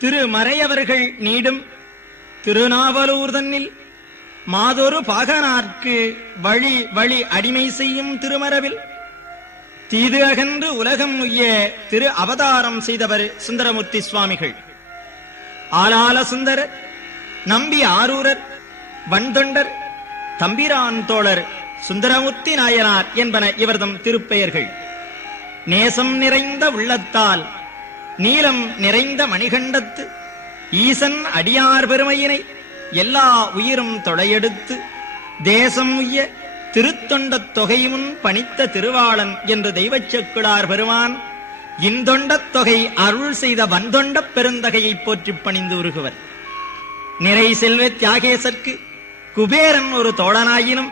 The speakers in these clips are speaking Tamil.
திருமறையவர்கள் நீடும் திருநாவலூர் தன்னில் மாதொரு பாகனார்க்கு வழி வழி அடிமை செய்யும் திருமரபில் தீது அகன்று உலகம் உய்ய திரு அவதாரம் செய்தவர் சுந்தரமூர்த்தி சுவாமிகள். ஆலால சுந்தரர், நம்பி ஆரூரர், வன்தொண்டர், தம்பிரான் தோழர், சுந்தரமூர்த்தி நாயனார் என்பன இவர்தம் திருப்பெயர்கள். நேசம் நிறைந்த உள்ளத்தால் நீலம் நிறைந்த மணிகண்டத்து ஈசன் அடியார் பெருமையினை எல்லா உயிரும் தொடையெடுத்து தேசம் உய்ய திருத்தொண்டத் தொகை முன் பணித்த திருவாளன் என்று தெய்வச் செக்குடார் பெருமான் இந்தொண்டத் தொகை அருள் செய்த வந்தொண்டப் பெருந்தகையை போற்றிப் பணிந்து உருகுவர். நிறை செல்வ தியாகேசற்கு குபேரன் ஒரு தோழனாயினும்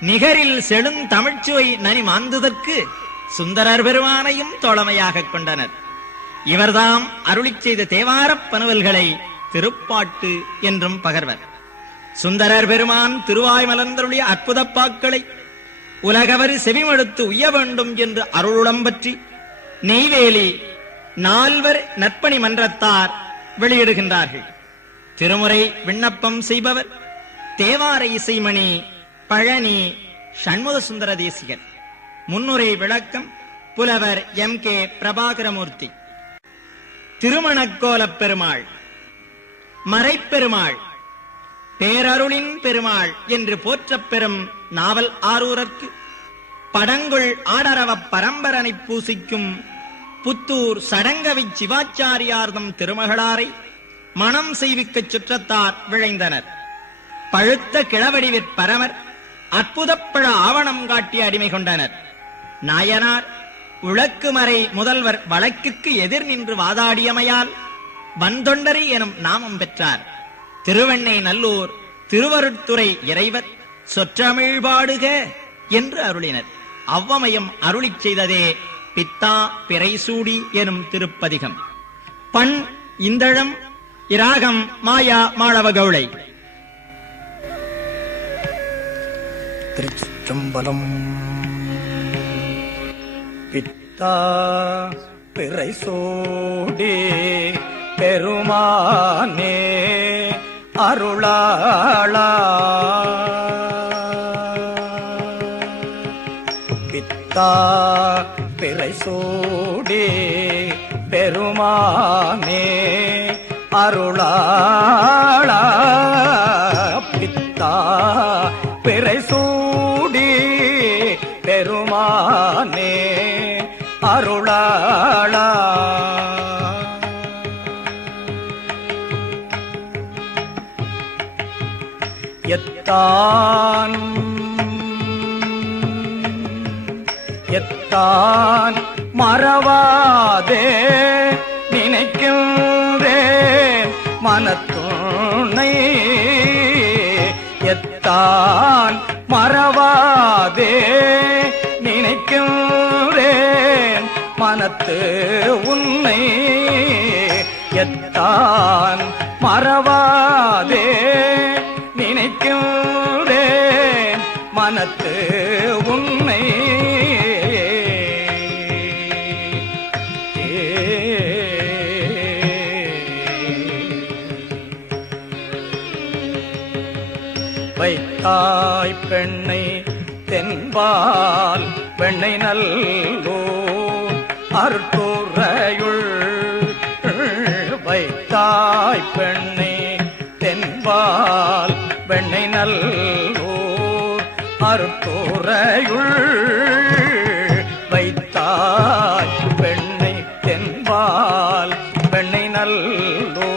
நிகரில் செழும் தமிழ்ச்சுவை நனி மாந்துதற்கு சுந்தரர் பெருமானையும் தோழமையாகக் கொண்டனர். இவர்தாம் அருளிச் செய்த தேவாரப் பனுவல்களை திருப்பாட்டு என்றும் பகர்வர். சுந்தரர் பெருமான் திருவாய் மலர்ந்தருடைய அற்புதப் பாக்களை உலகவர் செவிமடுத்து உய்ய வேண்டும் என்று அருளுடம் பற்றி நெய்வேலி நால்வர் நற்பணி மன்றத்தார் வெளியிடுகின்றார்கள். திருமுறை விண்ணப்பம் செய்பவர் தேவார இசைமணி பழனி சண்முக சுந்தர தேசிகர். முன்னுரை விளக்கம் புலவர் M.K. பிரபாகரமூர்த்தி. திருமணக்கோலப் பெருமாள், மறைப்பெருமாள், பேரருளின் பெருமாள் என்று போற்றப் பெறும் நாவல் ஆரூரர்க்கு படங்குள் ஆடரவப் பரம்பரனை பூசிக்கும் புத்தூர் சடங்கவிச் சிவாச்சாரியார்தம் திருமகளாரை மணம் செய்விக்கச் சுற்றத்தார் விழைந்தனர். பழுத்த கிழவடிவிற் பரமர் அற்புதப்பழ ஆவணம் காட்டி அடிமை கொண்டனர். நாயனார் உழக்குமறை முதல்வர் வழக்குக்கு எதிர் நின்று வாதாடியமையால் வந்தொண்டரி எனும் நாமம் பெற்றார். திருவெண்ணை நல்லூர் திருவருட்துறை இறைவர் சொற்றமிழ்பாடுக என்று அருளினர். அவ்வமயம் அருளிச் செய்ததே பித்தா பிறைசூடி எனும் திருப்பதிகம். பண் இந்தழம், இராகம் மாயா மாளவகவுளை. திருச்சிற்றம்பலம். பித்தா பிறைசூடி பெருமானே அருளாளா, பித்தா பிறைசூடி பெருமானே அருளாளா, பித்தா பிறைசூடி பெருமானே அருளாளா. எத்தான் எத்தான் மறவாதே நினைக்கின்றேன் மனத்துணை, எத்தான் மறவாதே நினைக்கின்றேன் மனத்து உன்னை, எத்தான் மறவாதே நினைக்கின்றேன் மனத்து உன்னை. வைத்தாய் பெண்ணை தென்பால் வெண்ணை நல்லோ அருட்டுறையுள், வைத்தாய் பெண்ணை தென்பால் வெண்ணை நல்லோ அருட்டுறையுள், வைத்தாய் பெண்ணை தென்பால் வெண்ணை நல்லோ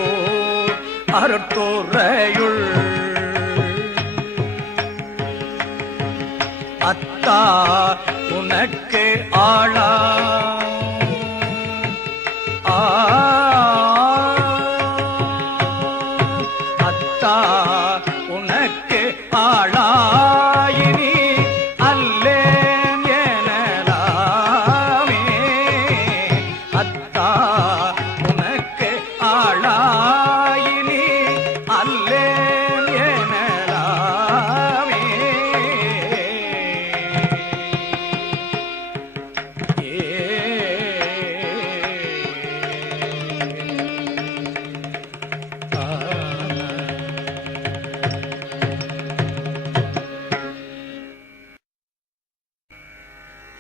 அருட்டுறையுள். அத்தா உனக்கு ஆளா அத்தா உனக்கு ஆளாயினி அல்லேன் எனலாமே, அத்தா உனக்கு ஆளாயினி அல்லேன் எனலாமே.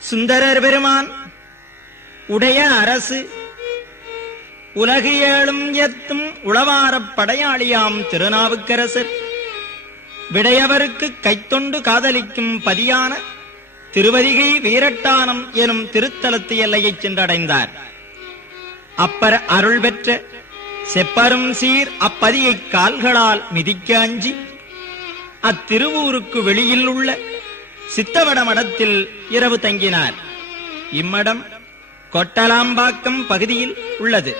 சுந்தரர் பெருமான் உடைய அரசு உலகு ஏழும் எத்தும் உளவாரப் படையாளியாம் திருநாவுக்கரசர் விடையவருக்கு கைத்தொண்டு காதலிக்கும் பதியான திருவதிகை வீரட்டானம் எனும் திருத்தலத்து எல்லையைச் சென்றடைந்தார். அப்பர் அருள் பெற்ற செப்பரும் சீர் அப்பதியைக் கால்களால் மிதிக்க அஞ்சி அத்திருவூருக்கு வெளியில் உள்ள சித்தவட மடத்தில் இரவு தங்கினார். இம்மடம் கொட்டலாம்பாக்கம் பகுதியில் உள்ளது.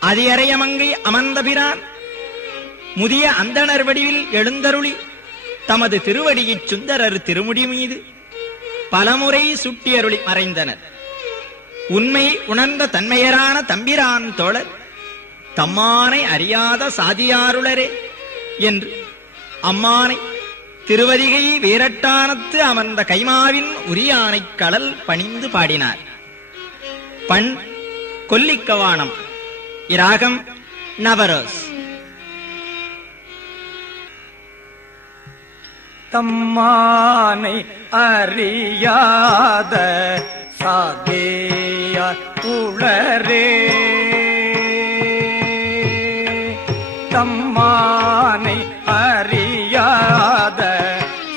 அதியறையமங்கை அமர்ந்தபிரான் முதிய அந்தணர் வடிவில் எழுந்தருளி தமது திருவடியைச் சுந்தரர் திருமுடி மீது பலமுறை சுட்டியருளி மறைந்தனர். உண்மை உணர்ந்த தன்மையரான தம்பிரான் தோழர் தம்மானை அறியாத சாதியாருளரே என்று அம்மானை திருவதிகை வீரட்டானத்து அமர்ந்த கைமாவின் உரியானைக் கடல் பணிந்து பாடினார். பண் கொல்லிக்கவானம். இராகம் நவரோஸ். தம்மானை அறியாத சாதியார் உளரே, தம்மானை அறியாத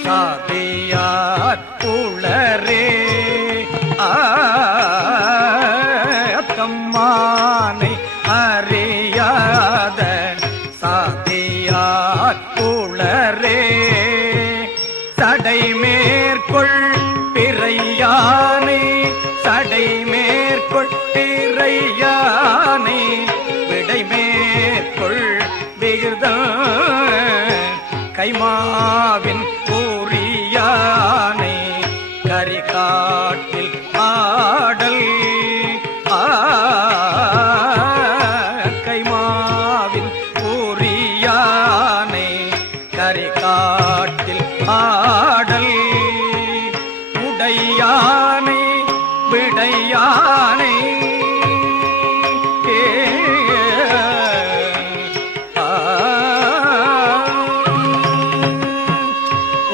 சாதியார் உளரே, தம்மானை அறியாத சாதியார் உளரே, சடை மேற்கொள் பிறையானை, சடை மேற்கொள் பிறையானை, விடை மேற்கொள் விகிதம் கைமாவின் ஊரியானை, கரிகாட்டில் ஆடல் கைமாவின் ஊரியானை, கரிகாட்டில் ஆடல், உடையானை விடையானை,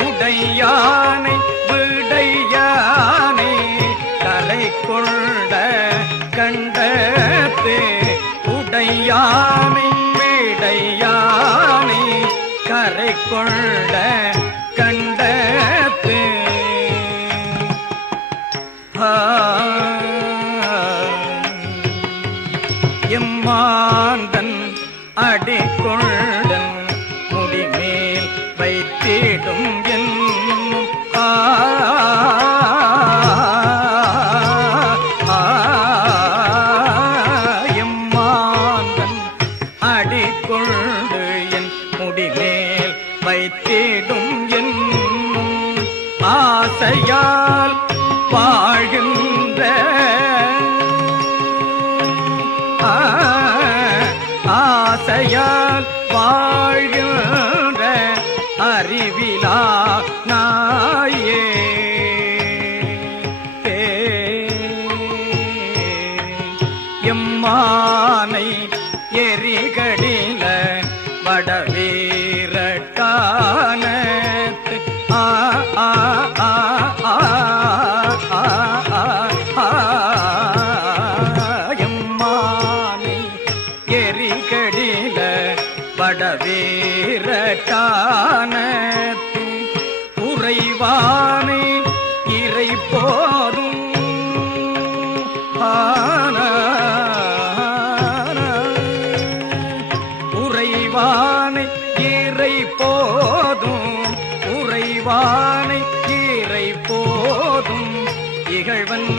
உடையானை விடையானை, கலை கொண்ட கண்டத்தே, உடையானை விடையானை, கரை கொண்ட கண்டத்து, எம்மாந்தன் அடிக்கொண்டன் முடிமேல் வைத்திடும் என்னும் எம்மாந்தன் அடிக்கொண்டு என் முடிமேல் வைத்திடும் என்னும் ஆசையால் வாழ்கின்ற, ஆசையால் வாழ்கின்ற அறிவிலா நாயே, எம்மானை எரிகடில வடவீரட்டானத்து எம்மானை எரிகடில வடவீரட்டானத்து உறைவானை இறை போதும் உறைவானை இறை போதும், உறைவானை இறை போதும் இகழ்வன்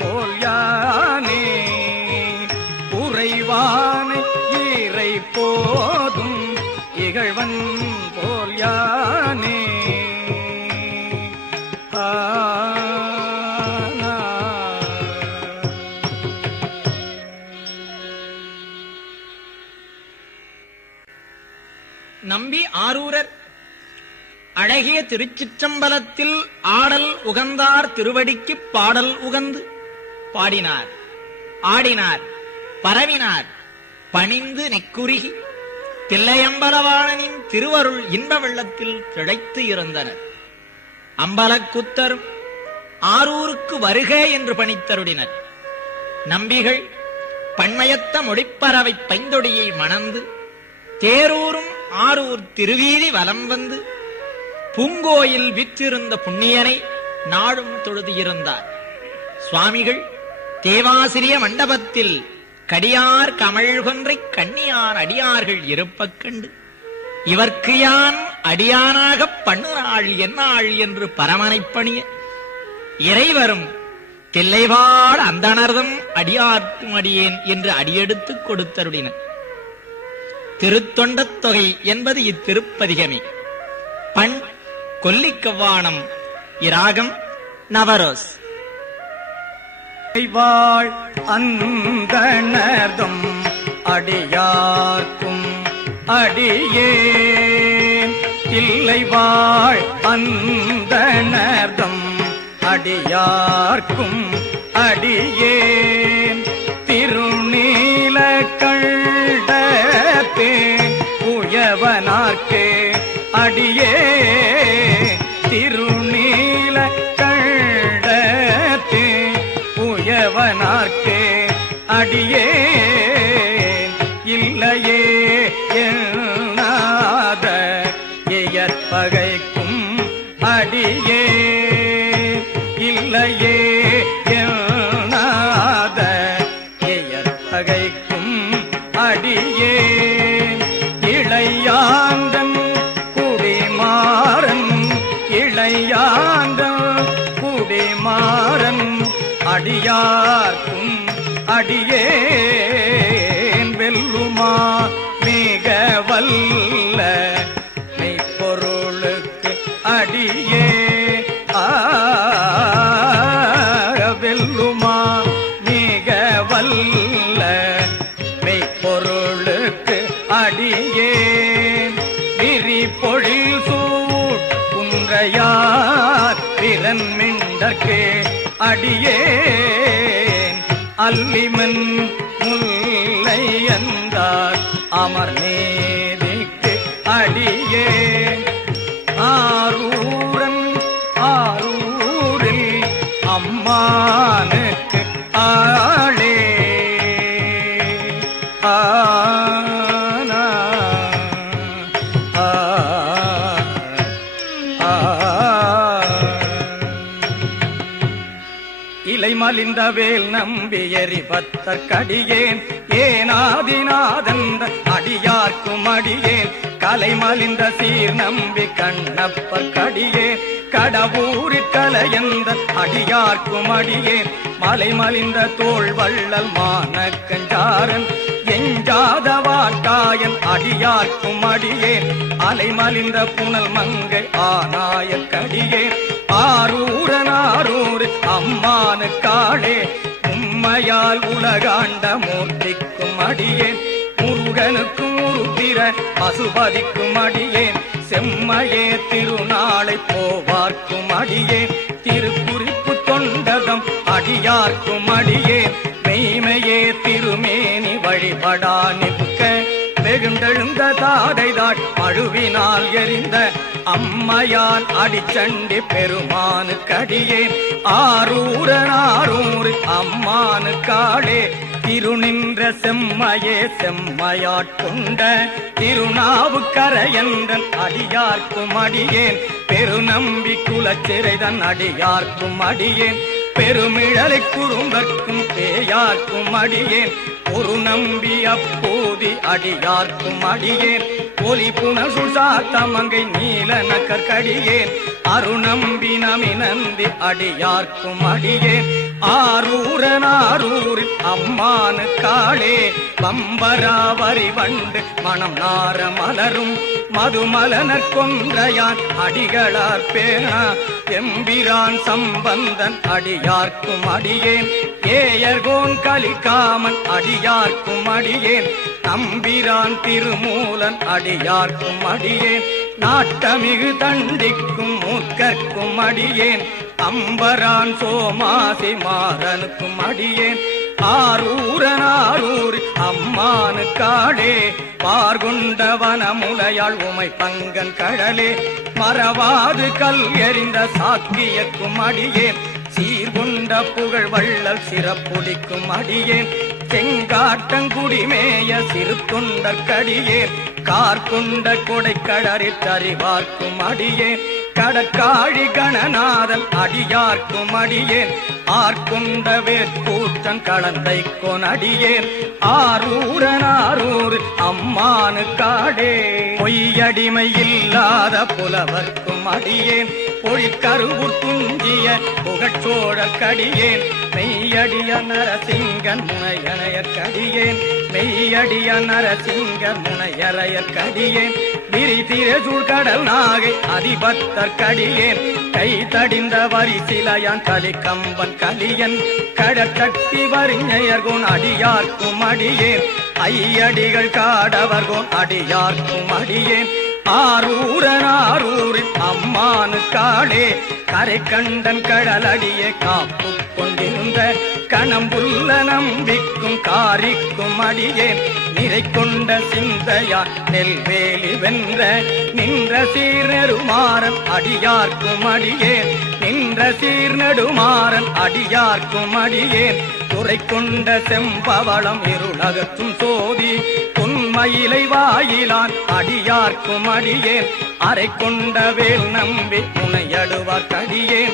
போல் யானே, உறைவானை இறை போதும் இகழ்வன் போல் யானே. நம்பி ஆரூரர் அழகிய திருச்சிற்றம்பலத்தில் ஆடல் உகந்தார் திருவடிக்குப் பாடல் உகந்து பாடினார், ஆடினார், பரவினார், பணிந்து நெக்குருகி தில்லையம்பலவாணனின் திருவருள் இன்ப வெள்ளத்தில் திளைத்து இருந்தனர். அம்பலக்குத்தரும் ஆரூருக்கு வருக என்று பணித்தருடினர். நம்பிகள் பண்மயத்த மொழிப்பறவை பைந்தொடியை மணந்து தேரூரும் ஆரூர் திருவீதி வலம் வந்து பூங்கோயில் விற்றிருந்த புண்ணியனை நாடும் தொழுதியிருந்தார். சுவாமிகள் தேவாசிரிய மண்டபத்தில் கடியார் கமழ் கொன்றை கண்ணியார் அடியார்கள் இருப்பக் கண்டு இவர்க்கு யான் அடியானாகப் பண்ணுநாள் என்னாள் என்று பரமனைப் பணிய இறைவரும் தில்லைவாழ் அந்தணர்தம் அடியார்க்கும் அடியேன் என்று அடியெடுத்துக் கொடுத்தருளினர். திருத்தொண்டத் தொகை என்பது இத்திருப்பதிகமே. பண் கொல்லிக்கவ்வாணம், இராகம் நவரோஸ். வாழ் அந்தணர்தம் அடியார்க்கும் அடியேன், தில்லை வாழ் அந்தணர்தம் அடியார்க்கும் அடியேன், திருநீல கண்டத்தே உயவனார்க்கு அடியேன், திருநீல கண்டத்தே உயவனார்க்கு அடியேன், இல்லையே என்னாத எயற்பகைக்கும் அடியேன், இல்லையே என்னாத எயற்பகைக்கும் அடியேன், இளையாந்தன் குடிமாறன், இளையாந்தன் குடிமாறன் அடியார்க்கும் அடியேன், வெல்லுமா மிக வல்ல மெய்ப்பொருளுக்கு அடியே, வெல்லுமா மிக வல்ல மெய்ப்பொருளுக்கு அடியேன், விரி பொழில் சூட் குன்றையார் பிறன்மிண்டற்கு அடியேன், அல்லிமன் முல்லை என்றார் அமர்நேதிக்கு அடியேன், ஆரூரன் ஆரூரில் அம்மானுக்கு ஆளே ஆனா இலை மலிந்த வேல் நம்பி எரிபத்தர் கடியேன், ஏனாதிநாதந்த அடியார்க்கும் அடியேன், கலை மலிந்த சீர் நம்பி கண்ணப்பர் கடியேன், கடவுரிற் கலையந்த அடியார்க்கும் அடியேன், மலை மலிந்த தோள் வள்ளல் மானக்கஞ்சாரன் எஞ்சாத வாட்டாயன் அடியார்க்கும் அடியேன், அலை மலிந்த புனல் மங்கை ஆனாய கடியேன், ஆரூரன் ஆரூர் அம்மானு காடே, உம்மையால் உலகாண்ட மூர்த்திக்கும் அடியேன், முருகனுக்கும் உருத்திர பசுபதிக்கும் அடியேன், செம்மையே திருநாளை போவார்க்கும் அடியேன், திருக்குறிப்பு தொண்டதம் அடியார்க்கும் அடியேன், மெய்மையே திருமேனி வழிபடா நிற்க வெகுண்டெழுந்த தாடைதாட் மழுவினால் எறிந்த அம்மையான் அடிச்சண்டி பெருமானு கடியேன், ஆரூரன் ஆரூர் அம்மானு காடே, திருநின்ற செம்மையே செம்மையாட்கொண்ட திருநாவுக்கரையன்றன் அடியார்க்கும் அடியேன், பெருநம்பி குலச்சிறைதன் அடியார்க்கும் அடியேன், பெருமிழலை குறும்பர்க்கும் பேயார்க்கும் அடியேன், ஒரு நம்பி அப்போதி அடியார்க்கும் அடியேன், ஒலி புனல் சுசாத்தமங்கை நீல நக்கற்கடியேன், அருநம்பி நமினந்தி அடியார்க்கும் அடியேன், ஆரூரன் ஆரூரில் அம்மானு காளே, பம்பராவரி வண்டு மணம் நார மலரும் மதுமலனர் கொன்றையான் அடிகளார் பேணா, எம்பிரான் சம்பந்தன் அடியார்க்கும் அடியேன், ஏயர்கோன் கலிகாமன் அடியார்க்கும் அடியேன், நம்பிரான் திருமூலன் அடியார்க்கும் அடியேன், நாட்டமிகு தண்டிக்கும் மூர்க்கர்க்கும் அடியேன், அம்பரான் சோமாசி மாறனுக்கும் அடியேன், ஆரூரன் ஆரூர் அம்மானு காடே, பார்கொண்ட வனமுலையாள் உமை பங்கன் கழலே, மறவாது கல் எறிந்த சாக்கியக்கும் அடியேன், சீர்கொண்ட புகழ் வள்ளல் சிறப்புடிக்கும் அடியேன் செங்காட்டங்குடிமேய சிறு தொண்டற்கடியேன் கார்கொண்ட கொடைக்கடறிற் அறிவார்க்கும் அடியேன் கடற்காழி கணநாதன் அடியார்க்கும் அடியேன் ஆர்கொண்ட வேற்கூற்றன் கலந்தை கொனடியேன் ஆரூரனாரூர் அம்மானு காடே பொய்யடிமை இல்லாத புலவர்க்கும் அடியேன் பொழிற்கருவூர் துஞ்சிய புகழ்ச்சோழற்கடியேன் மெய்யடிய நரசிங்கன் முனையனையற்கடியேன் மெய்யடிய நரசிங்கன் முனையறையற்கடியேன் விரிதிரசூழ் கடல் நாகை அதிபத்தற்கடியேன் கை தடிந்த வரிசிலையான் கலிகம்பன் கலியன் கடற்கட்டி வரிஞயர்கோன் அடியார்க்கும் அடியேன் ஐயடிகள் காடவர்கோன் அடியார்க்கும் அடியேன் ஆரூரனாரூரில் அம்மானு காளே கரை கண்டன் கடலடியே காப்பு கொண்டிருந்த கணம்புள்ள நம்பிக்கும் காரிக்கும் அடியேன் நிறை கொண்ட சிந்தையா நெல்வேலி வென்ற நின்ற சீர்நெடுமாறன் அடியார்க்கும் அடியேன் நின்ற சீர்நெடுமாறன் அடியார்க்கும் அடியேன் துறை கொண்ட செம்பவளம் இருளகத்தும் சோதி மயிலை வாயிலான் அடியார்க்கும் அடியேன் அரை கொண்ட வேல் நம்பி முனையடுவார் கடியேன்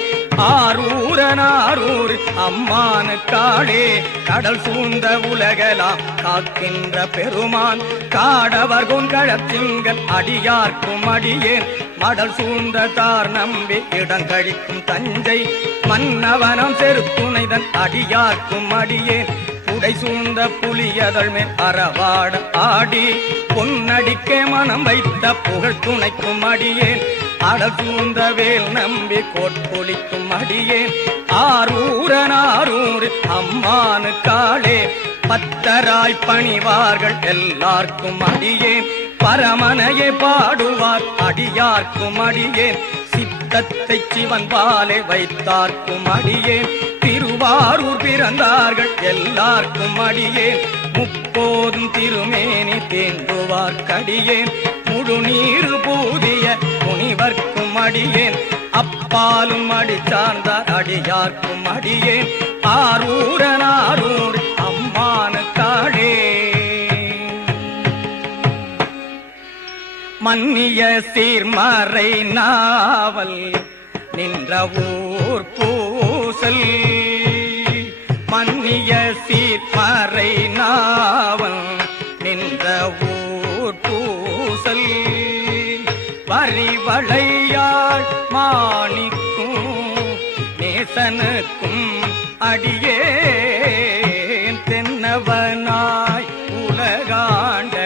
ஆரூரனாரூர் அம்மானு காடே கடல் சூழ்ந்த உலகலாம் காக்கின்ற பெருமான் காடவர்கோன் கழத்திங்கள் அடியார்க்கும் அடியேன் மடல் சூழ்ந்த தார் நம்பி இடங்கழிக்கும் தஞ்சை மன்னவனம் செருத்துணைதன் அடியார்க்கும் அடியேன் உடை சூழ்ந்த புலியதழ் மேல் அறவாட ஆடி பொன்னடிக்கே மனம் வைத்த புகழ் துணைக்கும் அடியேன் அடல் சூழ்ந்த வேல் நம்பி கோட்பொலிக்கும் அடியேன் ஆரூரனாரூர் அம்மானு காளே பத்தராய் பணிவார்கள் எல்லார்க்கும் அடியேன் பரமனையே பாடுவார் அடியார்க்கும் அடியேன் சித்தத்தை சிவன் பாலே வைத்தார்க்கும் அடியேன் திருவாரூர் பிறந்தார்கள் எல்லார்க்கும் அடியேன் முப்போதும் திருமேனி தேங்குவார் கடியேன் முழுநீரு பூதிய முனிவர்க்கும் அடியேன் அப்பாலும் அடி சார்ந்தார் அடியார்க்கும் அடியேன் ஆரூரனாரூர் அம்மானு காளே மன்னிய சீர்மறை நாவல் நின்ற ஊர் பூசல் மன்னிய சீர்மறை நாவல் நின்ற ஊர் பூசல் வரிவளையாள் மாணிக்கும் நேசனுக்கும் அடியேன் தென்னவனாய் உலகாண்ட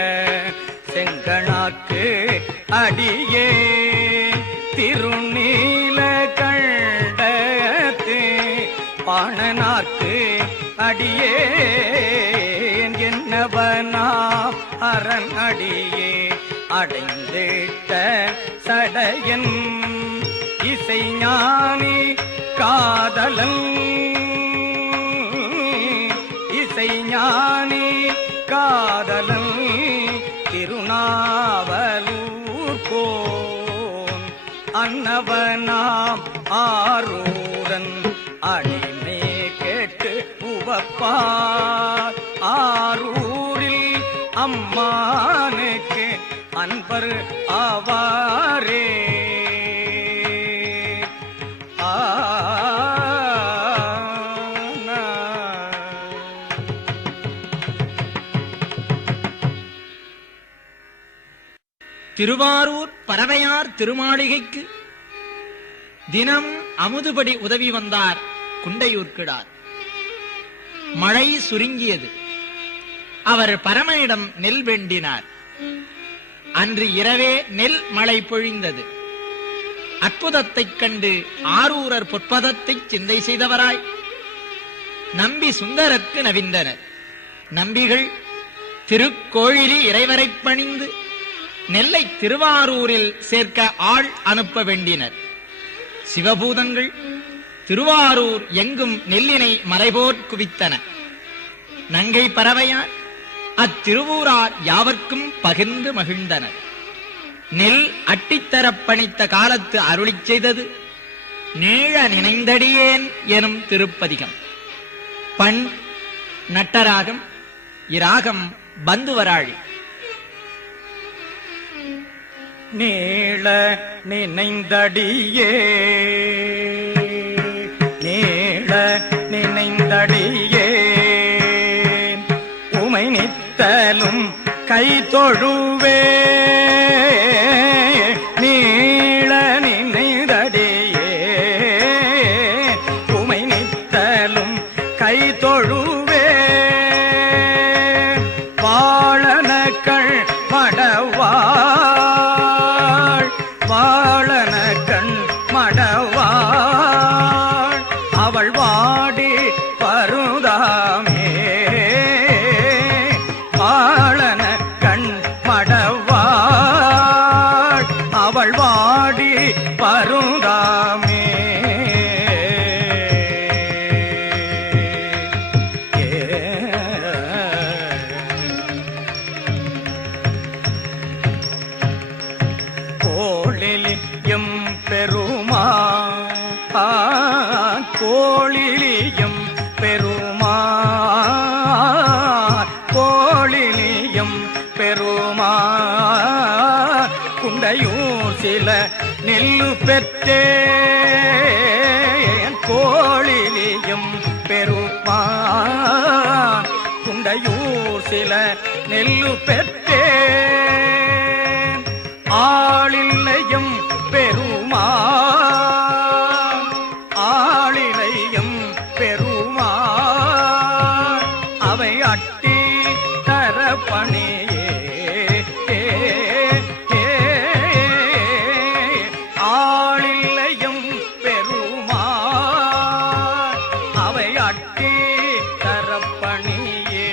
செங்கணாக்கு அடியே திருநீல கண்டத்து பாணனார்க்கு அடியே என்னவனா அரண் அடியே அடைந்திட்ட சடையன் இசைஞானி காதலன் இசைஞானி காதலன் திருநாவலூர் போன் அன்னவனாம் ஆரூரன் அடிமை கேட்டு உவப்பார் ஆரூரில் அம்மானுக்கு அன்பர் ஆவாரே திருவாரூர் பறவையார் திருமாளிகைக்கு தினம் அமுதுபடி உதவி வந்தார் குண்டையூர்கிடார். மழை சுருங்கியது. அவர் பரமனிடம் நெல் வேண்டினார். அன்று இரவே நெல் மழை பொழிந்தது. அற்புதத்தைக் கண்டு ஆரூரர் பொற்பதத்தை சிந்தை செய்தவராய் நம்பி சுந்தரற்கு நவிந்தனர். நம்பிகள் திருக்கோழிலி இறைவரைப் பணிந்து நெல்லை திருவாரூரில் சேர்க்க ஆள் அனுப்ப வேண்டினர். சிவபூதங்கள் திருவாரூர் எங்கும் நெல்லினை மலைபோற் குவித்தன. நங்கை பறவையார் அத்திருவூரார் யாவர்க்கும் பகிர்ந்து மகிழ்ந்தனர். நெல் அட்டித்தரப் பணித்த காலத்து அருளிச் செய்தது நீழ நினைந்தடியேன் எனும் திருப்பதிகம். பண் நட்டராகம், இராகம் பந்துவராழி. நீள நினைந்தடியே நீள நினைந்தடியே உமை நித்தலும் கை தொழுவே நீள நினைந்தடியே உமை நித்தலும் கை தொழுவே வாழனக்கள் மடவாள் வாழனக்கண் மடவாள் அவள் வாடி பருதாமே வாழனக்கண் மடவாள் அவள் வாடி பருதாமே கோளிலியம் பெருமா கோளிலியம் பெருமா கோளிலியம் பெருமா குண்டையூர் சில நெல்லு பெற்றே கோளிலியம் பெருமா குண்டையூர் சில நெல்லு பெற்றே ஆளில்லையும் பெருமா ஆளிலையும் பெருமா அவை அட்டி தர பணியே ஆளில்லையும் பெருமா அவை அட்டி தர பணியே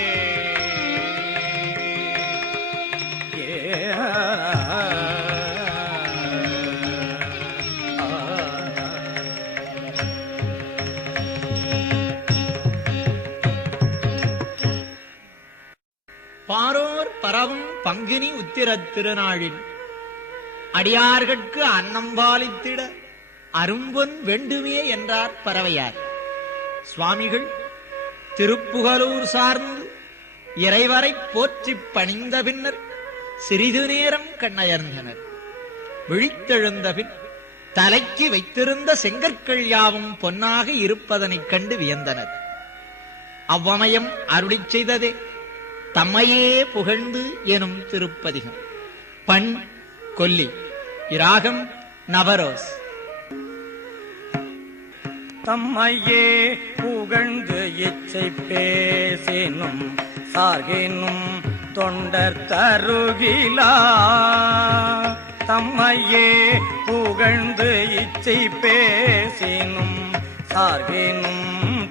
பாரோர் பரவும் பங்குனி உத்திரத் திருநாளில் அடியார்கட்கு அன்னம் பாலித்திட அரும்பொன் வேண்டுமே என்றார் பறவையார். சுவாமிகள் திருப்புகலூர் சார்ந்து இறைவரை போற்றிப் பணிந்த பின்னர் சிறிது நேரம் கண்ணயர்ந்தனர். விழித்தெழுந்த பின் தலைக்கு வைத்திருந்த செங்கற்கள் யாவும் பொன்னாக இருப்பதனைக் கண்டு வியந்தனர். அவ்வமயம் அருளிச் செய்ததே தம்மையே புகழ்ந்து எனும் திருப்பதிகம். பண் கொல்லி, இராகம் நவரோஸ். தம்மையே புகழ்ந்து இச்சை பேசினும் சார்கினும் தொண்டர் தருகிலா தம்மையே புகழ்ந்து இச்சை பேசினும் சார்கினும்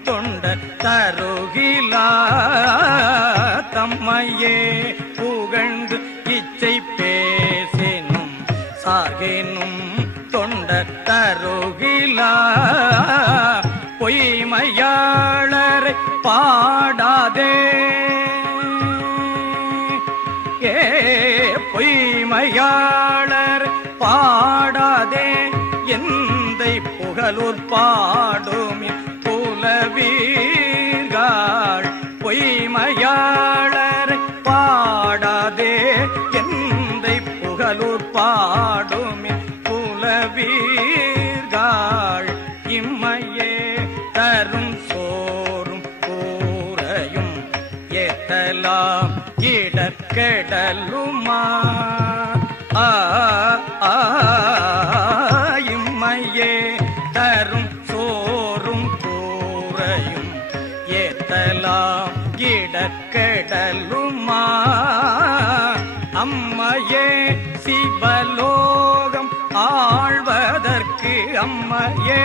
தொண்டர் தருகிலா தம்மையே புகழ்ந்து இச்சை பேசினும் சார்கினும் தொண்டர் தருகிலா பொய்மையாளரை பாடாதே பொய்மையாளர் பாடாதே எந்தை புகழூர் பாடுமின் புலவீர்கள் பொய்மையாளர் பாடாதே எந்தை புகழூர் பாடுமின் புலவீர்கள் இம்மையே தரும் சோறும் கூரையும் ஏத்தலாம் இடர்கெடலுமா இம்மையே தரும் சோறும் கூரையும் ஏத்தலாம் இடர்கெடலுமா அம்மையே சிவலோகம் ஆழ்வதற்கு அம்மையே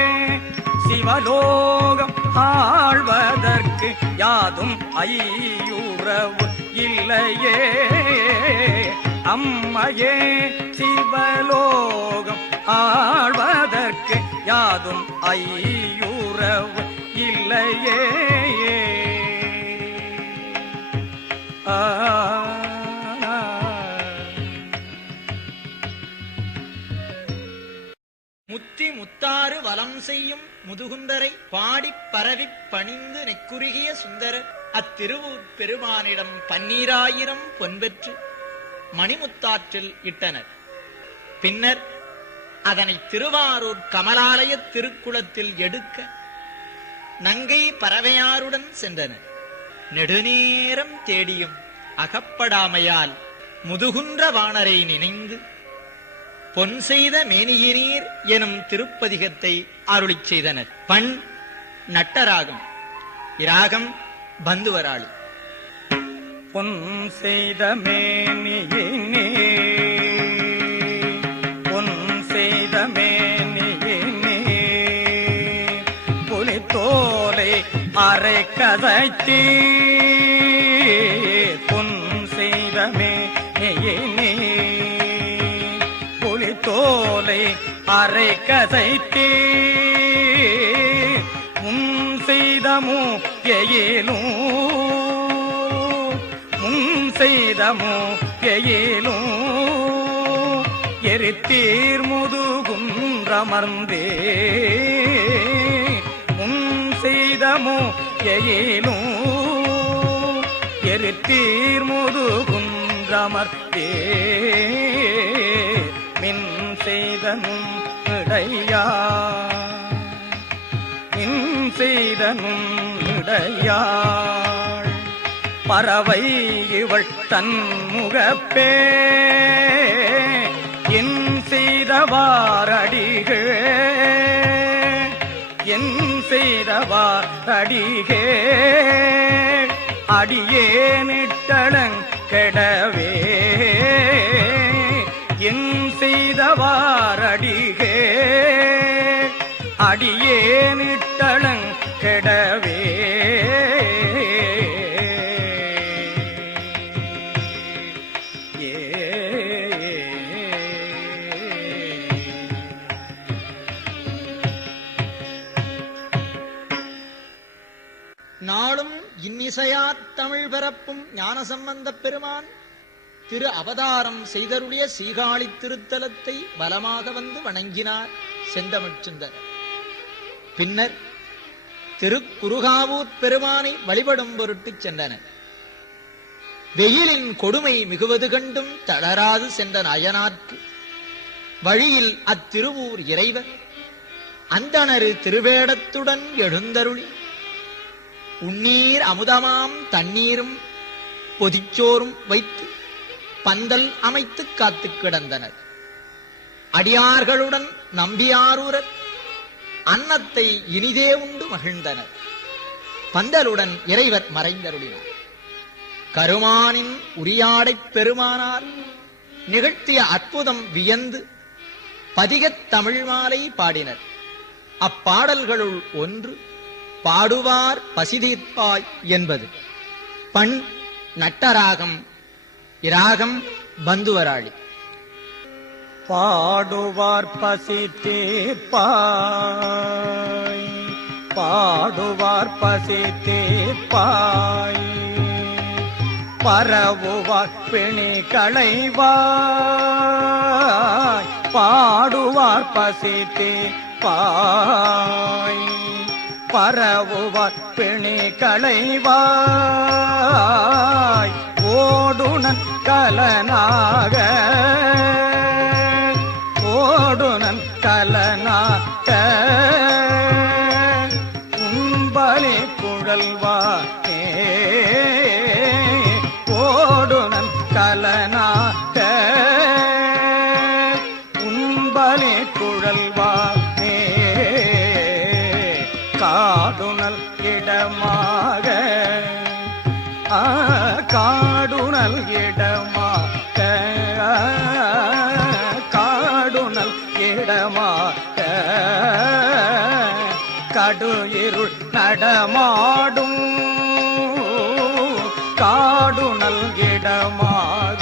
சிவலோகம் ஆழ்வதற்கு யாதும் ஐயுறவு இல்லையே அம்மையே சிவலோகம் ஆழ்வதற்கு யாதும் ஐயுறவு இல்லையே முத்தி முத்த முத்தாறு வலம் செய்யும் முதுகுந்தரை பாடிப் பரவிப் பணிந்து நெக்குருகிய சுந்தரர் அத்திருவூர் பெருமானிடம் 12000 பொன்பெற்று மணிமுத்தாற்றில் இட்டனர். பின்னர் அதனை திருவாரூர் கமலாலய திருக்குளத்தில் எடுக்க நங்கை பறவையாருடன் சென்றனர். நெடுநேரம் தேடியும் அகப்படாமையால் முதுகுன்ற வாணரை நினைந்து பொன் செய்த மேனியினீர் எனும் திருப்பதிகத்தை அருளிச் செய்தனர். பண் நட்டராகம், இராகம் பந்துவராளி. பொன் செய்த மேனியினே பொன் செய்த மேனியினே புலித்தோலை அரை கதைத்தே பொன் செய்த மேனியினே புலித்தோலை அரை கதைத்தே முன் செய்த மூயையிலும் செய்தமோயிலும் எரித்தீர் முதுகுன்றமர்ந்தே முன் செய்தமோயிலும் எரித்தீர் முதுகுன்றமர்ந்தே மின் செய்தனும் இடையா மின் செய்தனும் இடையா பறவை இவள் தன்முகப்பே என் செய்தவாரடிகே என் செய்தவாரடிகே அடியேனிட்டளங் கெடவே என் செய்தவாரடிகே அடியேனிட்டளங் கெடவே நாளும் இன்னிசையாத் தமிழ் பரப்பும் ஞானசம்பந்தப் பெருமான் திரு அவதாரம் செய்தருடைய சீகாழி திருத்தலத்தை பலமாக வந்து வணங்கினார் செந்தமிழ்ச்சுந்தரர். பின்னர் திருக்குறுகாவூர் பெருமானை வழிபடும் பொருட்டுச் சென்றனர். வெயிலின் கொடுமை மிகுவது கண்டும் தளராது சென்ற அயனார்க்கு வழியில் அத்திருவூர் இறைவர் அந்தணரு திருவேடத்துடன் எழுந்தருளி உண்ணீர் அமுதமாம் தண்ணீரும் பொதிச்சோறும் வைத்து பந்தல் அமைத்து காத்து கிடந்தனர். அடியார்களுடன் நம்பியாரூரர் அன்னத்தை இனிதே உண்டு மகிழ்ந்தனர். பந்தலுடன் இறைவர் மறைந்தருளினார். கருமானின் உரியாடைப் பெருமானார் நிகழ்த்திய அற்புதம் வியந்து பதிகத் தமிழ் மாலை பாடினர். அப்பாடல்களுள் ஒன்று பாடுவார் பசிதீர்ப்பாய் என்பது. பண் நட்டராகம், இராகம் பந்துவராளி. பாடுவார் பசிதீர்ப்பாய் பாடுவார் பசிதீர்ப்பாய் பரவுவார் பிணி களைவாய் பாடுவார் பசிதீர்ப்பாய் பரவுவார் பிணி களைவாய் ஓடுனன் கலனாக ஓடுனன் கலனாக உம்பலி குழல்வானே ஓடுனன் கலனாக உம்பலி குழல்வானே காடுனல் இடமாக காடுனல் இடமாக காடுனல் இடமாக கடு இருள் நடமாடும் காடுனல் இடமாக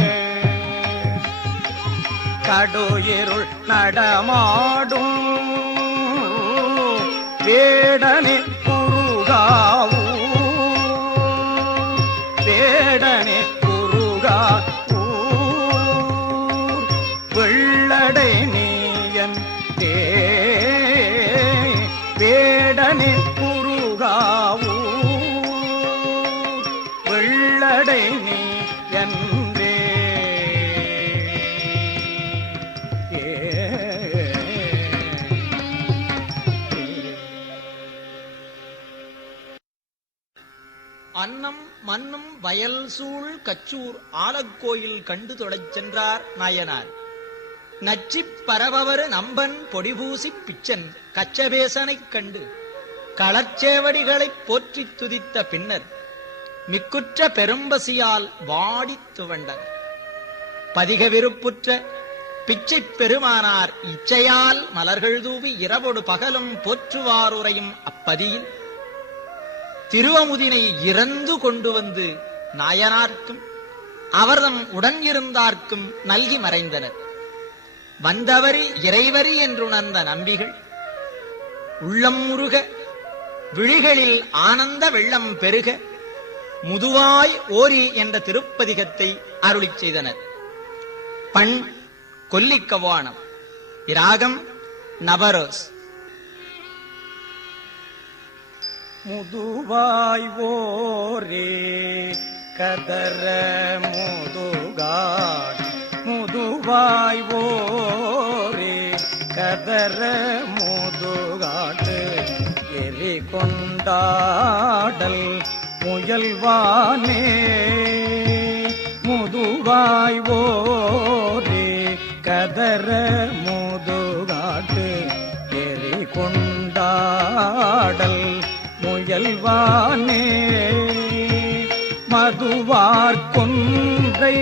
கடு இருள் நடமாடும் வேடனே குருகாவூ வேடனே குருகாவூ வெள்ளடை நீயன் சூழ் கச்சூர் ஆலக்கோயில் கண்டு தொழச் சென்றார் நாயனார். நச்சிப் பரபவரு நம்பன் பொடிபூசிப் பிச்சன் கச்சபேசனைக் கண்டு களச்சேவடிகளைப் போற்றித் துதித்த பின்னர் மிக்குற்ற பெரும்பசியால் வாடித் துவண்டனர். பதிக விருப்புற்ற பிச்சைப் பெருமானார் இச்சையால் மலர்கள் தூவி இரவொடு பகலும் போற்றுவாருரையும் அப்பதியில் திருவமுதினை இறந்து கொண்டு வந்து நாயனார்க்கும் அவர்தம் உடன் இருந்தார்க்கும் நல்கி மறைந்தனர். வந்தவரி இறைவரி என்றுணர்ந்த நம்பிகள் உள்ளம் முருக விழிகளில் ஆனந்த வெள்ளம் பெருக முதுவாய் ஓரி என்ற திருப்பதிகத்தை அருளிச் செய்தனர். பண் கொல்லிக்கவானம், இராகம் நபரோஸ். முதுவாய் ஓரே கதற முதுகாட், முதுவாய் ஓரே கதற முதுகாட்டு எரி கொண்டாடல் முயல்வானே. முதுவாய் ஓரே கதற முதுகாட்டு எரி கொண்டாடல் முயல்வானே. மதுவார் கொன்றை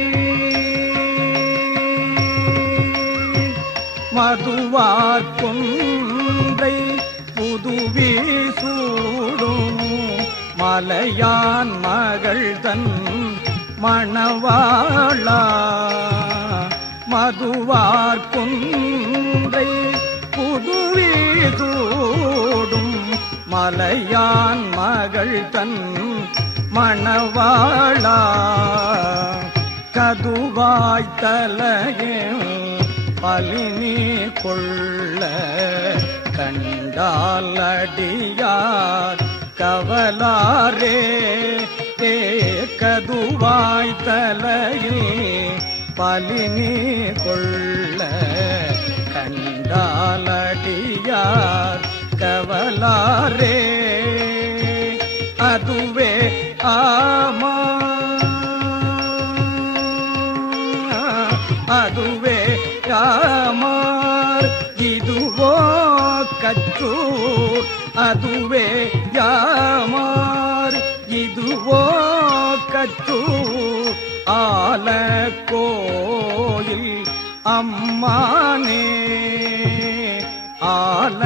மதுவார் கொன்றை புதுவி சூடும் மலையான் மகள் தன் மணவாளா. மதுவார் கொன்றை புதுவி சூடும் மலையான் மகள் தன் மணவாளா. கதுவாய் தலையில் பலினி கொள்ள கண்டால் அடியார் கவலாரே. கதுவாய் தலையில் பலினி கொள்ள கண்டால் அடியார் கவலாரே. அதுவே ஆமா அதுவே யாமார் இதுவோ கச்சூர். அதுவே யாமார் இதுவோ கச்சூர் ஆலக்கோயில் அம்மானே. ஆலக்கோயில்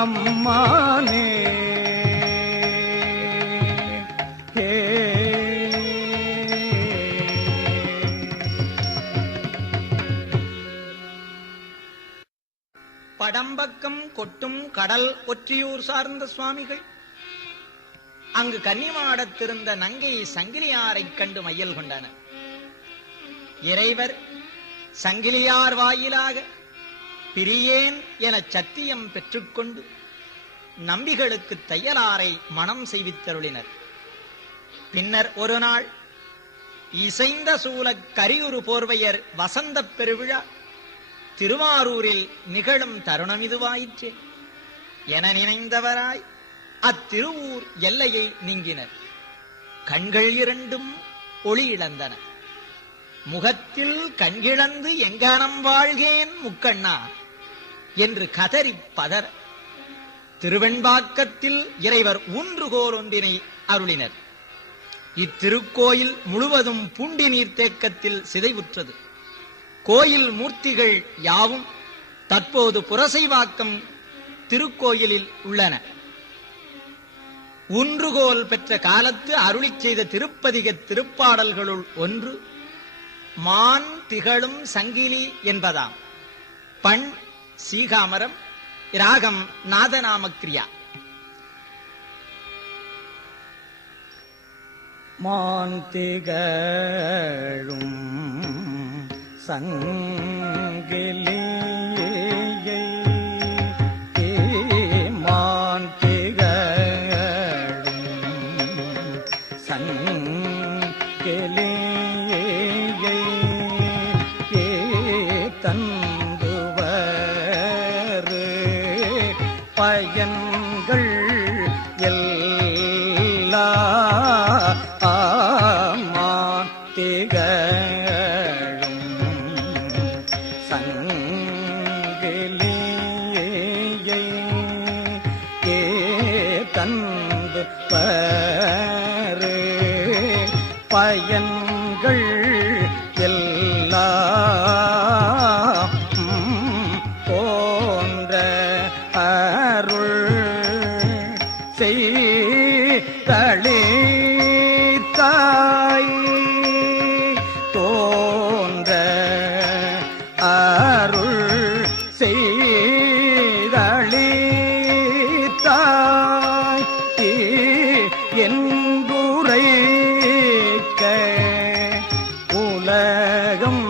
அம்மானே. படம்பக்கம் கொட்டும் கடல் ஒற்றியூர் சார்ந்த சுவாமிகள் அங்கு கன்னிமாடத்திருந்த நங்கை சங்கிலியாரைக் கண்டு மையல் கொண்டனர். இறைவர் சங்கிலியார் வாயிலாக பிரியேன் என சத்தியம் பெற்றுக்கொண்டு நம்பிகளுக்கு தையலாரை மனம் செய்வித்தருளினர். பின்னர் ஒரு நாள் இசைந்த சூலக் கரியுறு போர்வையர் வசந்தப் பெருவிழா திருவாரூரில் நிகழும் தருணமிதுவாயிற்றே என நினைந்தவராய் அத்திருவூர் எல்லையை நீங்கினர். கண்கள் இரண்டும் ஒளி இழந்தன. முகத்தில் கண்கிழந்து எங்கனம் வாழ்கேன் முக்கண்ணா என்று கதறி பதற திருவெண்பாக்கத்தில் இறைவர் ஊன்றுகோல் ஒன்றினை அருளினர். இத்திருக்கோயில் முழுவதும் பூண்டி நீர்த்தேக்கத்தில் சிதைவுற்றது. கோயில் மூர்த்திகள் யாவும் தற்போது புரசைவாக்கம் திருக்கோயிலில் உள்ளன. ஊன்றுகோல் பெற்ற காலத்து அருளிச் செய்த திருப்பதிக திருப்பாடல்களுள் ஒன்று மான் திகழும் சங்கிலி என்பதாம். பண் சீகாமரம், ராகம் நாதநாமக்கிரியா. மான் திகழும் சங்கிலியை மான் திகழும் சங்கிலியை தந்துவர் பயன்கள் எல்லா திகழும் சங்கிலியை தந்து பரு பயன்கள் எல்லாம் போன்ற அருள் செய்தளித்தாய் தோன்ற அருள் செய்தளித்தாய் என்றுரைக்க உலகம்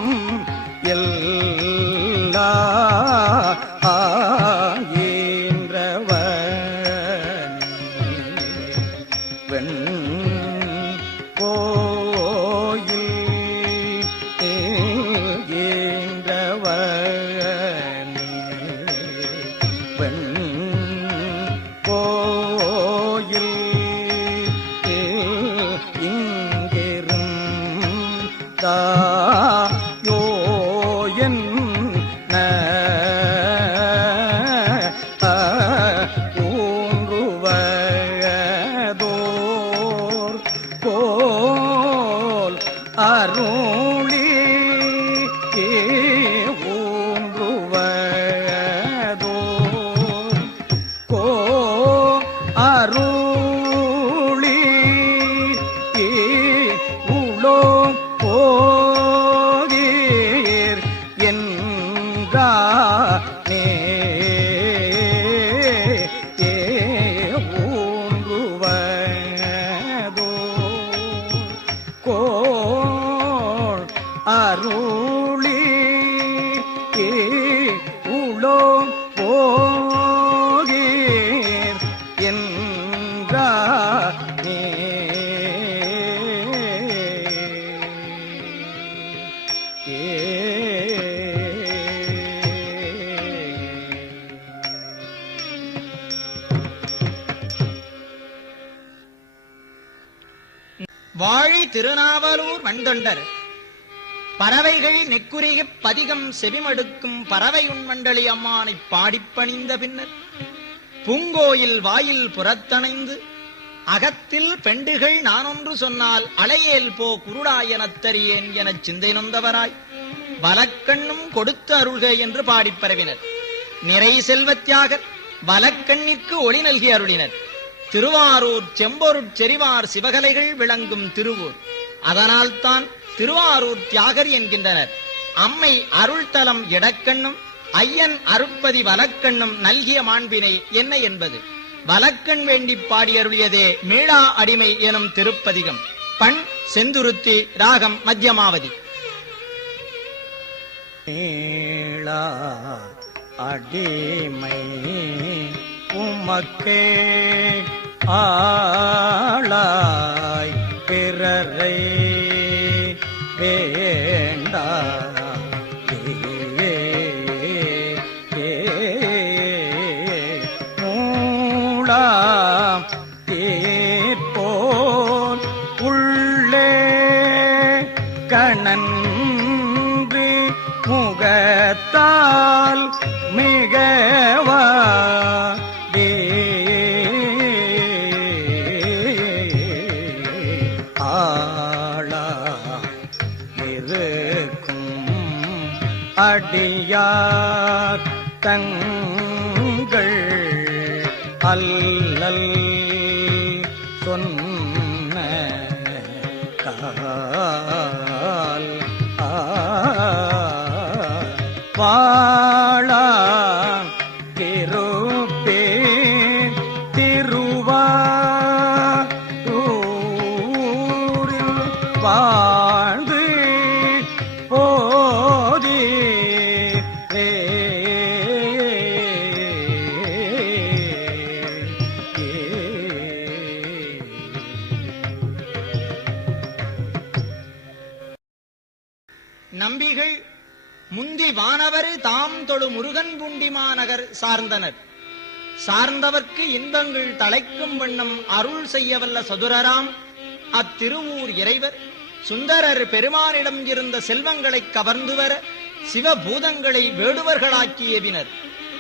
யோ என்ன ஊன்றுவதோர் போல் அருளி ஊன்றுவதோர் கோ அருளி உளோ போகீர் என்றானே ஊன்றுவதோ கோள் அருளி உளோ போகீர் என்றானே வாழி திருநாவலூர் வண்தொண்டர் பறவைகள் நெக்குரியப் பதிகம் செவிமடுக்கும் பறவையுண் மண்டலி அம்மானைப் பாடிப்பணிந்த பின்னர் பூங்கோயில் வாயில் புறத்தணைந்து அகத்தில் பெண்டுகள் நானொன்று சொன்னால் அலையேல் போ குருடாயனத் தரியேன் எனச் சிந்தை நொந்தவராய் வலக்கண்ணும் கொடுத்து அருள்க என்று பாடிப் பரவினர். நிறை செல்வத்தியாகர் வலக்கண்ணிற்கு ஒளி நல்கி அருளினர். திருவாரூர் செம்பொருட் செறிவார் சிவகலைகள் விளங்கும் திருவூர். அதனால்தான் திருவாரூர் தியாகர் என்கின்றனர். அம்மை அருள்தலம் இடக்கண்ணும் ஐயன் அருட்பதி வலக்கண்ணும் நல்கிய மாண்பினை என்ன என்பது வலக்கண் வேண்டி பாடியருளியதே மீளா அடிமை எனும் திருப்பதிகம். பண் செந்துருத்தி, ராகம் மத்தியமாவதி. மீளா அடிமை உமக்கே ஆளாய் பிறரை வேண்டா மூளாம் தேற்போல் உள்ளே கணன்று முகத்தால் மிகவா அடியார் தங்கள் அல்லல் சொன்ன கால் வாழா திருப்பே திருவாரூரில் வாழ்ந்து போதி நம்பிகள் முந்தி வானவர் தாம் தொழு முருகன் பூண்டி மாநகர் சார்ந்தனர். சார்ந்தவர்க்கு இன்பங்கள் தலைக்கும் வண்ணம் அருள் செய்யவல்ல சதுரராம் அத்திருவூர் இறைவர் சுந்தரர் பெருமானிடம் இருந்த செல்வங்களை கவர்ந்து வர சிவபூதங்களை வேடுவர்களாக்கியவினர்.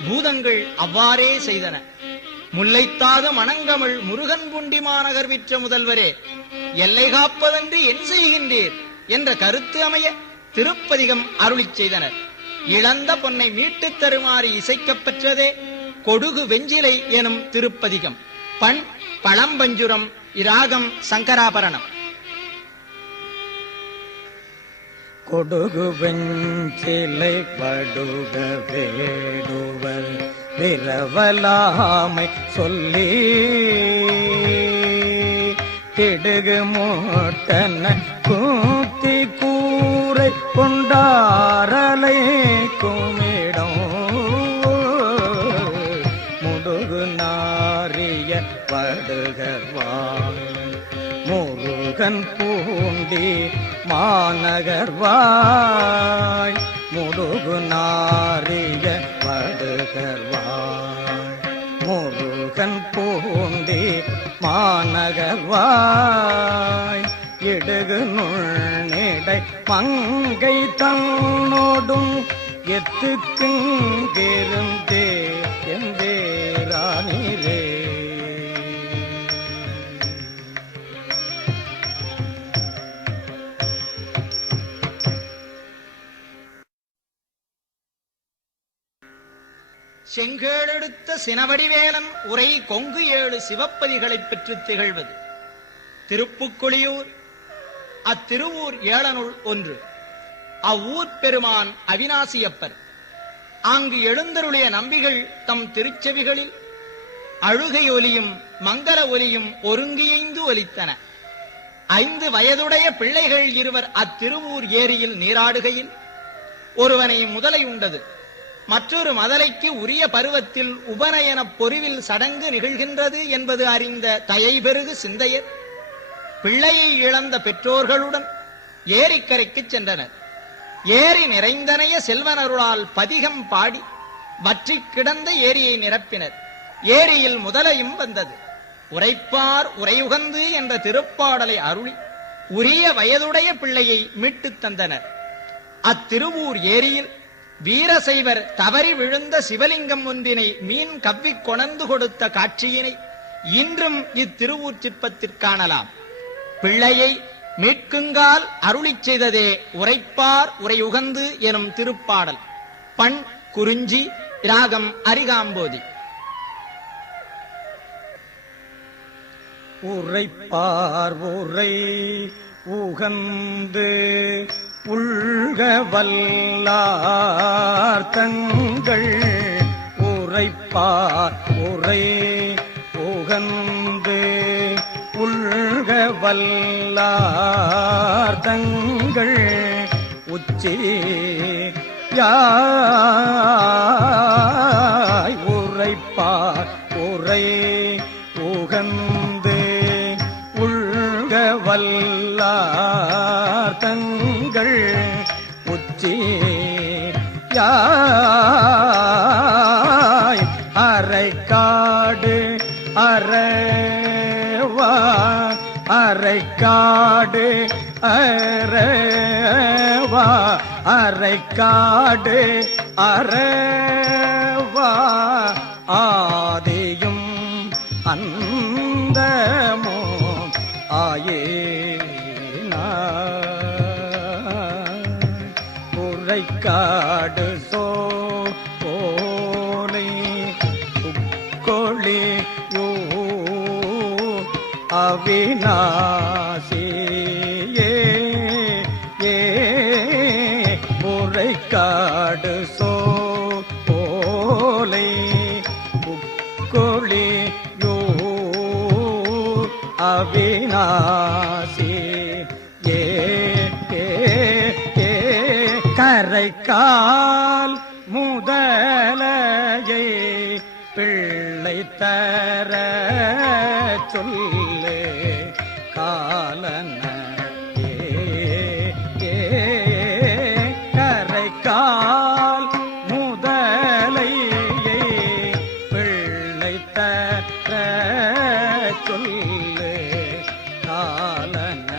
பூதங்கள் அவ்வாறே செய்தன. முல்லைத்தாது மணங்கமிழ் முருகன் புண்டி மாநகர் விற்ற முதல்வரே, எல்லை காப்பதன்றி என் செய்கின்றீர் என்ற கருத்து அமைய திருப்பதிகம் அருளிச் செய்தனர். இழந்த பொன்னை மீட்டுத் தருமாறு இசைக்கப்பெற்றதே கொடுகு வெஞ்சிலை எனும் திருப்பதிகம். பண் பழம்பஞ்சுரம், இராகம் சங்கராபரணம். கொடுகு வெஞ்சிலை படுக வேடுவர் விரவலாமை சொல்லி திடுகு மூட்டன கூத்தி கூரை கொண்டாரலை குமிடம் முடுகு நாரிய படுகர்வாய் முருகன் பூண்டி மாநகர்வாய் முடுகு நாரிய படுகர்வாய் முருகன் பூண்டி மாநகர்வாய் இடுகு நுண்ணிடை மங்கை தன்னோடும் எத்துக்குங்கிருந்தே எந்தேரானிரே. செங்கேளெடுத்த சினவடிவேலன் உரை கொங்கு 7 சிவப்பதிகளைப் பெற்று திகழ்வது. திருப்புக்குளியூர் அத்திருவூர் ஏழனுள் ஒன்று. அவ்வூர் பெருமான் அவிநாசியப்பர். அங்கு எழுந்தருளிய நம்பிகள் தம் திருச்செவிகளில் அழுகை ஒலியும் மங்கள ஒலியும் ஒருங்கியைந்து ஒலித்தன. 5 வயதுடைய பிள்ளைகள் இருவர் அத்திருவூர் ஏரியில் நீராடுகையில் ஒருவனை முதலை உண்டது. மற்றொரு மதலைக்கு உரிய பருவத்தில் உபநயன பொறிவில் சடங்கு நிகழ்கின்றது என்பது அறிந்த தயைபெருகு சிந்தையர் பிள்ளையை இழந்த பெற்றோர்களுடன் ஏரிக்கரைக்கு சென்றனர். ஏரி நிறைந்தனைய செல்வனருளால் பதிகம் பாடி வற்றி கிடந்த ஏரியை நிரப்பினர். ஏரியில் முதலையும் வந்தது. உரைப்பார் உரையுகந்து என்ற திருப்பாடலை அருளி உரிய வயதுடைய பிள்ளையை மீட்டுத் தந்தனர். அத்திருவூர் ஏரியில் வீரசைவர் தவறி விழுந்த சிவலிங்கம் ஒன்றினை மீன் கவ்விக் கொணர்ந்து கொடுத்த காட்சியினை இன்றும் இத்திருவூர் சிற்பத்தில் காணலாம். பிள்ளையை மீட்குங்கால் அருளிச் செய்ததே உரைப்பார் உரையுகந்து எனும் திருப்பாடல். பண் குறிஞ்சி, ராகம் அரிகாம்போதி. உரைப்பார் உரை உகந்து உள்க வல்லார் தங்கள் உரைப்பார் உரை உகந்து உள்க வல்லார் தங்கள் உச்சி யாய் உரைப்பார் உரை உகந்து உள்க வல்லார் தங்கள் உச்சி யாய் அரைக்காடு அரவா அரைக்காடு அரவா அரைக்காடு அரவா ஆதியும் அந்தமோ ஆயே உரைக்காடு சோலை உக்கொழியோ அவிநாசியே உரைக்காடு சோலை உக்கொழியோ அவிநாசி கரைக்கால் முதலையை பிள்ளை தர சொல்லே காலன கரைக்கால் முதலையை பிள்ளை தர சொல்லே காலன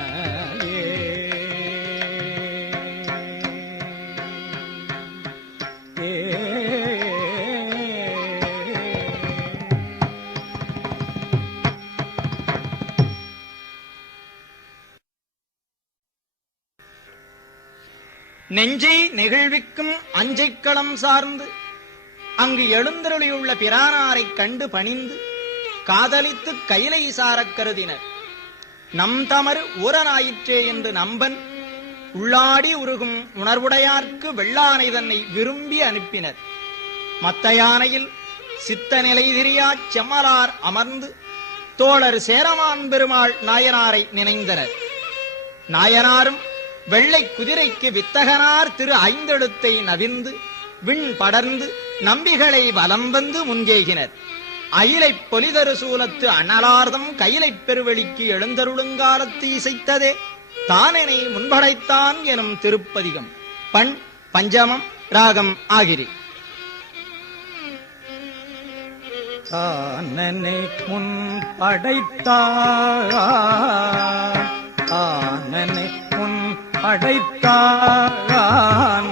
நெஞ்சை நெகிழ்விக்கும் அஞ்சைக்களம் சார்ந்து அங்கு எழுந்தருளியுள்ள பிரானாரைக் கண்டு பணிந்து காதலித்து கைலை சாரக் கருதினர். நம் தமறு ஊரனாயிற்றே என்று நம்பன் உள்ளாடி உருகும் உணர்வுடையார்க்கு வெள்ளானை தன்னை விரும்பி அனுப்பினர். மத்த யானையில் சித்த நிலை திரியாச் செம்மலார் அமர்ந்து தோழர் சேரமான் பெருமாள் நாயனாரை நினைந்தனர். நாயனாரும் வெள்ளை குதிரைக்கு வித்தகனார் திரு ஐந்தெழுத்தை நவிந்து விண் படர்ந்து நம்பிகளை வலம் வந்து முன்கேகினர். அயிலைப் பொலிதரு சூலத்து அண்ணலார்தம் கையிலைப் பெருவெளிக்கு எழுந்தருளுங்காலத்து இசைத்ததே தானெனை முன்படைத்தான் எனும் திருப்பதிகம். பண் பஞ்சமம், ராகம் ஆகிரி. தானனை முன் படைத்தான், தானனை முன் படைத்தான்,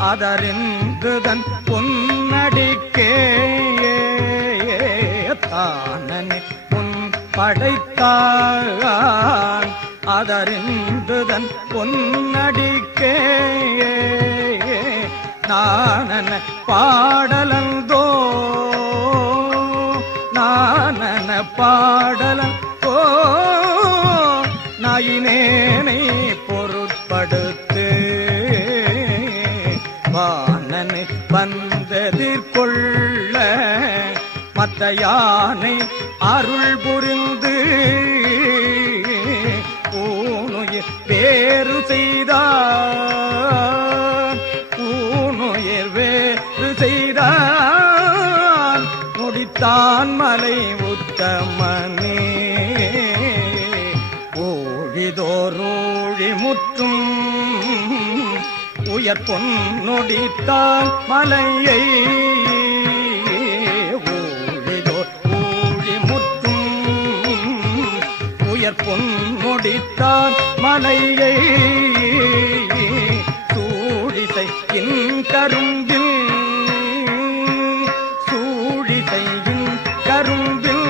அதறிந்துதன் பொன்னடிக்கே. தானனை முன் படைத்தான், அதறிந்துதன் பொன்னடிக்கே. நானன பாடலந்தோ, நானன பாடலந்தோ, நாயினேனை பொருட்படுத்து. வானனை வந்ததிற்கொள்ள மத்த யானை அருள் புரிந்து ஊனுயிர் வேறு செய்தான், ஊனுயிர் வேறு செய்தான், முடித்தான் மலை உத்தமனே. ஊழிதோரூழி முற்றும் உயர் பொன்னொடித்தான் மலையை. ஊழிதோர் ஊழி முற்றும் உயர் பொன்னொடித்தான் மலையை. சூழிசையின் கரும்பில், சூழிசையின் கரும்பில்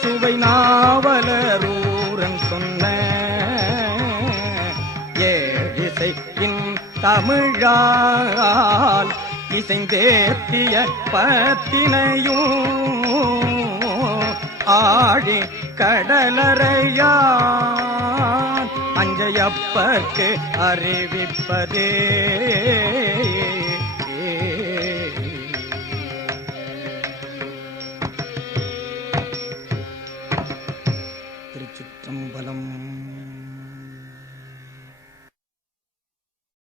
சுவை நாவலரூரன் சொன்ன ஏழிசையின் தமிழால் இசைந்தேத்திய பத்தினையும் ஆழி கடலறையான் அஞ்சையப்பர்க்கு அறிவிப்பதே.